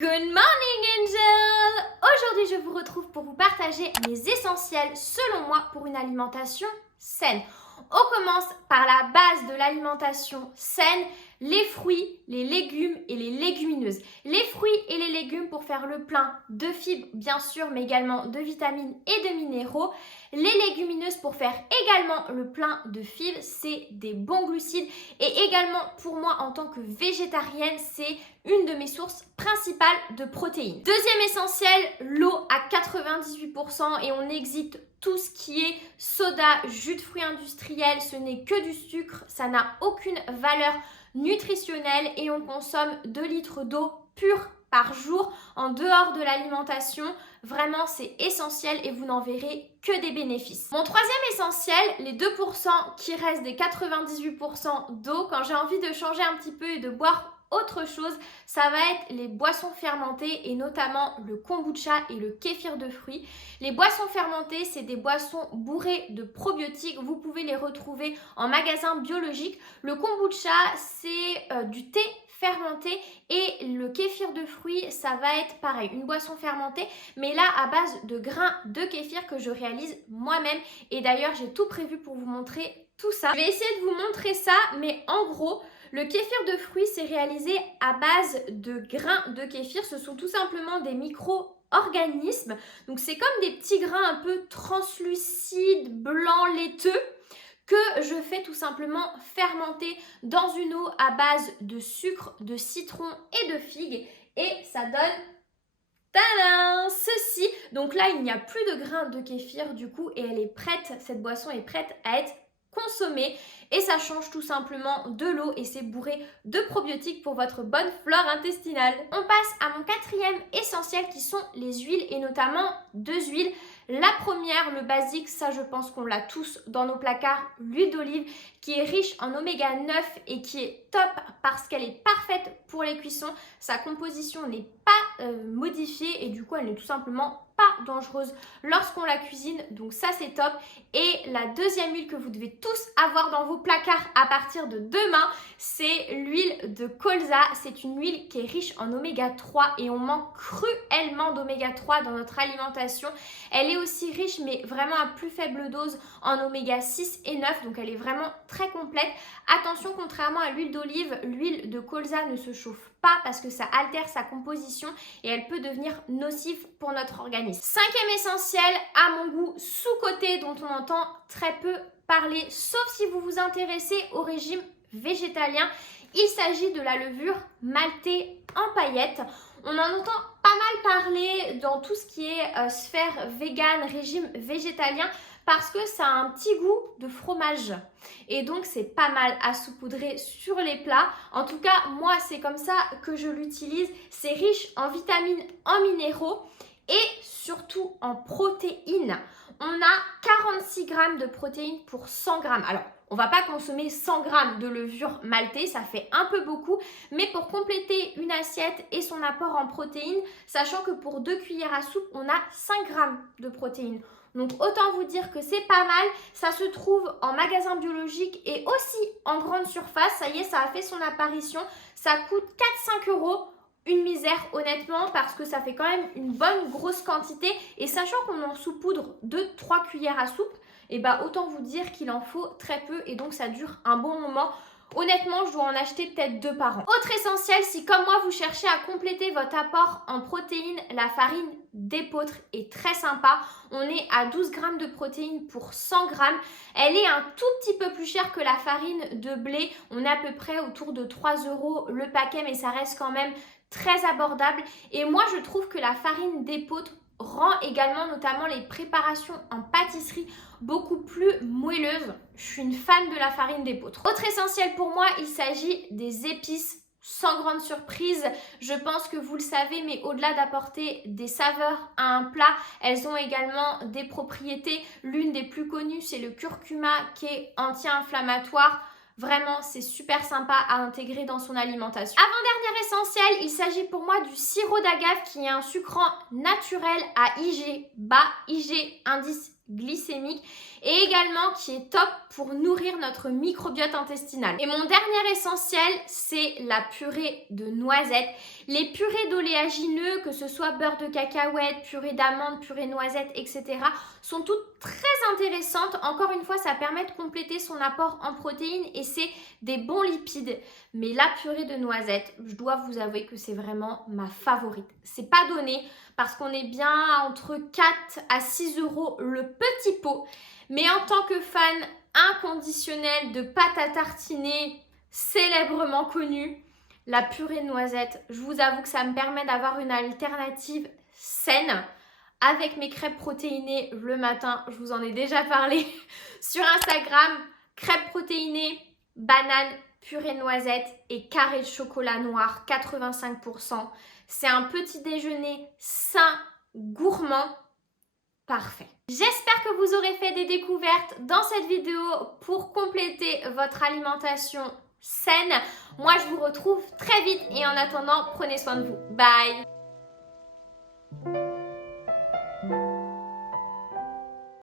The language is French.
Good morning Angel! Aujourd'hui je vous retrouve pour vous partager mes essentiels selon moi pour une alimentation saine. On commence par la base de l'alimentation saine, les fruits, les légumes et les légumineuses. Les fruits et les légumes pour faire le plein de fibres bien sûr, mais également de vitamines et de minéraux. Les légumineuses pour faire également le plein de fibres, c'est des bons glucides. Et également pour moi en tant que végétarienne, c'est une de mes sources principales de protéines. Deuxième essentiel, l'eau à 98% et on exite tout ce qui est soda, jus de fruits industriels, ce n'est que du sucre, ça n'a aucune valeur nutritionnelle et on consomme 2 litres d'eau pure par jour en dehors de l'alimentation. Vraiment, c'est essentiel et vous n'en verrez que des bénéfices. Mon troisième essentiel, les 2% qui restent des 98% d'eau, quand j'ai envie de changer un petit peu et de boire autre chose, ça va être les boissons fermentées et notamment le kombucha et le kéfir de fruits. Les boissons fermentées, c'est des boissons bourrées de probiotiques. Vous pouvez les retrouver en magasin biologique. Le kombucha, c'est du thé fermenté et le kéfir de fruits, ça va être pareil, une boisson fermentée, mais là à base de grains de kéfir que je réalise moi-même. Et d'ailleurs, j'ai tout prévu pour vous montrer tout ça. Je vais essayer de vous montrer ça, mais en gros, le kéfir de fruits, c'est réalisé à base de grains de kéfir. Ce sont tout simplement des micro-organismes. Donc, c'est comme des petits grains un peu translucides, blancs, laiteux, que je fais tout simplement fermenter dans une eau à base de sucre, de citron et de figue. Et ça donne tadam, ceci. Donc là, il n'y a plus de grains de kéfir du coup et elle est prête, cette boisson est prête à être consommée et ça change tout simplement de l'eau et c'est bourré de probiotiques pour votre bonne flore intestinale. On passe à mon quatrième essentiel qui sont les huiles et notamment 2 huiles. La première, le basique, ça je pense qu'on l'a tous dans nos placards, l'huile d'olive qui est riche en oméga 9 et qui est top parce qu'elle est parfaite pour les cuissons. Sa composition n'est pas modifiée et du coup elle n'est tout simplement pas dangereuse lorsqu'on la cuisine, donc ça c'est top. Et la deuxième huile que vous devez tous avoir dans vos placards à partir de demain, c'est l'huile de colza. C'est une huile qui est riche en oméga 3 et on manque cruellement d'oméga 3 dans notre alimentation. Elle est aussi riche mais vraiment à plus faible dose en oméga 6 et 9, donc elle est vraiment très complète. Attention, contrairement à l'huile d'olive, l'huile de colza ne se chauffe pas parce que ça altère sa composition et elle peut devenir nocive pour notre organisme. Cinquième essentiel, à mon goût, sous-coté dont on entend très peu parler, sauf si vous vous intéressez au régime végétalien. Il s'agit de la levure maltée en paillettes. On en entend pas mal parler dans tout ce qui est sphère vegan, régime végétalien, parce que ça a un petit goût de fromage et donc c'est pas mal à saupoudrer sur les plats. En tout cas, moi c'est comme ça que je l'utilise. C'est riche en vitamines, en minéraux et surtout en protéines. On a 46 grammes de protéines pour 100 grammes. Alors, on ne va pas consommer 100 grammes de levure maltée, ça fait un peu beaucoup, mais pour compléter une assiette et son apport en protéines, sachant que pour 2 cuillères à soupe, on a 5 grammes de protéines. Donc autant vous dire que c'est pas mal, ça se trouve en magasin biologique et aussi en grande surface. Ça y est, ça a fait son apparition, ça coûte 4-5 euros. Une misère honnêtement parce que ça fait quand même une bonne grosse quantité et sachant qu'on en saupoudre 2-3 cuillères à soupe, et bah autant vous dire qu'il en faut très peu et donc ça dure un bon moment. Honnêtement, je dois en acheter peut-être 2 par an. Autre essentiel, si comme moi vous cherchez à compléter votre apport en protéines, la farine d'épeautre est très sympa. On est à 12 grammes de protéines pour 100 grammes. Elle est un tout petit peu plus chère que la farine de blé. On est à peu près autour de 3 euros le paquet, mais ça reste quand même très abordable. Et moi, je trouve que la farine d'épeautre rend également notamment les préparations en pâtisserie beaucoup plus moelleuses. Je suis une fan de la farine d'épeautre. Autre essentiel pour moi, il s'agit des épices. Sans grande surprise, je pense que vous le savez, mais au-delà d'apporter des saveurs à un plat, elles ont également des propriétés. L'une des plus connues, c'est le curcuma qui est anti-inflammatoire. Vraiment, c'est super sympa à intégrer dans son alimentation. Avant-dernier essentiel, il s'agit pour moi du sirop d'agave qui est un sucrant naturel à IG bas, IG indice glycémique et également qui est top pour nourrir notre microbiote intestinal. Et mon dernier essentiel, c'est la purée de noisettes. Les purées d'oléagineux, que ce soit beurre de cacahuète, purée d'amandes, purée noisettes, etc., sont toutes très intéressantes. Encore une fois, ça permet de compléter son apport en protéines et c'est des bons lipides. Mais la purée de noisettes, je dois vous avouer que c'est vraiment ma favorite. C'est pas donné parce qu'on est bien entre 4 à 6 euros le petit pot. Mais en tant que fan inconditionnel de pâte à tartiner célèbrement connue, la purée de noisettes, je vous avoue que ça me permet d'avoir une alternative saine avec mes crêpes protéinées le matin. Je vous en ai déjà parlé sur Instagram. Crêpes protéinées, bananes, purée de noisettes et carré de chocolat noir, 85%. C'est un petit déjeuner sain, gourmand, parfait. J'espère que vous aurez fait des découvertes dans cette vidéo pour compléter votre alimentation saine. Moi, je vous retrouve très vite et en attendant, prenez soin de vous. Bye!